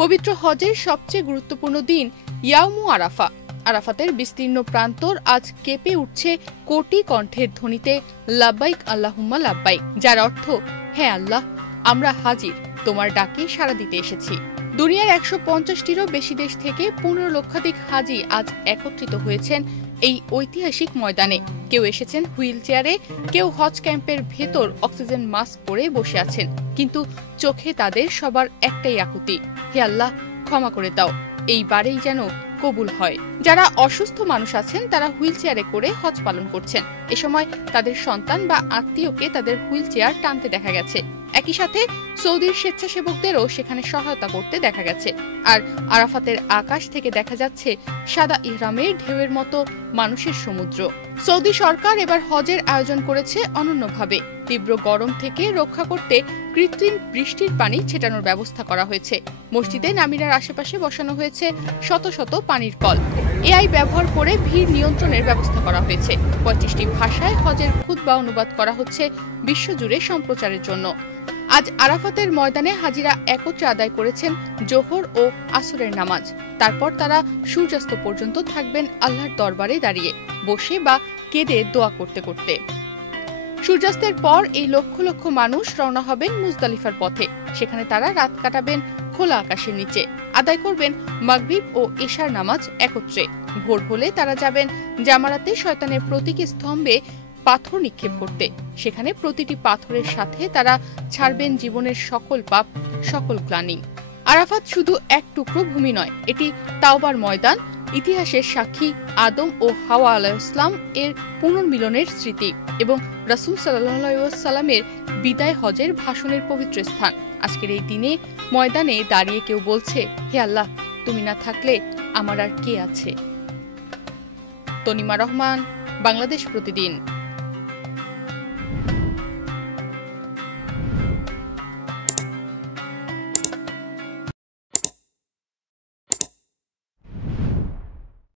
পবিত্র হজের সবচেয়ে গুরুত্বপূর্ণ দিন ইয়াউমু আরাফা। আরাফাতের বিস্তীর্ণ প্রান্তর আজ কেঁপে উঠছে কোটি কণ্ঠের ধ্বনিতে লাব্বাইক আল্লাহুম্মা লাব্বাইক, যার অর্থ হে আল্লাহ, আমরা হাজির, তোমার ডাকে সাড়া দিতে এসেছি। দুনিয়ার ১৫০টিরও বেশি দেশ থেকে ১৫ লক্ষাধিক হাজি আজ একত্রিত হয়েছেন এই ঐতিহাসিক ময়দানে। কেউ এসেছেন হুইল চেয়ারে, কেউ হজ ক্যাম্পের ভেতর অক্সিজেন মাস্ক পরে বসে আছেন, কিন্তু চোখে তাদের সবার একটাই আকুতি, হে আল্লাহ, ক্ষমা করে দাও, এইবারেই যেন কবুল হয়। যারা অসুস্থ মানুষ আছেন তারা হুইল চেয়ারে করে হজ পালন করছেন। এ সময় তাদের সন্তান বা আত্মীয়কে তাদের হুইল চেয়ার টানতে দেখা গেছে। একই সাথে সৌদির স্বেচ্ছাসেবকদেরও সেখানে সহায়তা করতে দেখা গেছে। আর আরাফাতের আকাশ থেকে দেখা যাচ্ছে সাদা ইহরামের ঢেউয়ের মতো মানুষের সমুদ্র। সৌদি সরকার এবার হজের আয়োজন করেছে অনন্যভাবে। তীব্র গরম থেকে রক্ষা করতে কৃত্রিম বৃষ্টির পানি ছেটানোর ব্যবস্থা করা হয়েছে। মসজিদে নামিরার আশেপাশে বসানো হয়েছে শত শত পানির কল। এআই ব্যবহার করে ভিড় নিয়ন্ত্রণের ব্যবস্থা করা হয়েছে। ৩৫টি ভাষায় হজের খুতবা অনুবাদ করা হচ্ছে বিশ্বজুড়ে সম্প্রচারের জন্য। আজ আরাফাতের ময়দানে হাজিরা একত্রে আদায় করেছেন জোহর ও আসরের নামাজ। তারপর তারা সূর্যাস্ত পর্যন্ত থাকবেন আল্লাহর দরবারে দাঁড়িয়ে, বসে বা কেঁদে দোয়া করতে করতে। সূর্যাস্তের পর এই লক্ষ লক্ষ মানুষ রওনা হবেন মুজদালিফার পথে। সেখানে তারা রাত কাটাবেন খোলা আকাশের নিচে, আদায় করবেন মাগরিব ও এশার নামাজ একত্রে। ভোর হলে তারা যাবেন জামারাতে শয়তানের প্রতীক স্তম্ভে পাথর নিক্ষেপ করতে। সেখানে প্রতিটি পাথরের সাথে তারা ছাড়বেন জীবনের সকল পাপ, সকল গ্লানি। আরাফাত শুধু এক টুকরো ভূমি নয়, এটি তাওবার ময়দান, ইতিহাসের সাক্ষী আদম ও হাওয়া আলাইহিসসালাম এর পুনর্মিলনের স্মৃতি এবং রাসূল সাল্লাল্লাহু আলাইহি ওয়াসাল্লামের বিদায় হজের ভাষণের পবিত্র স্থান। আজকের এই দিনে ময়দানে দাঁড়িয়ে কেউ বলছে, হে আল্লাহ, তুমি না থাকলে আমার আর কে আছে। তনিমা রহমান, বাংলাদেশ প্রতিদিন।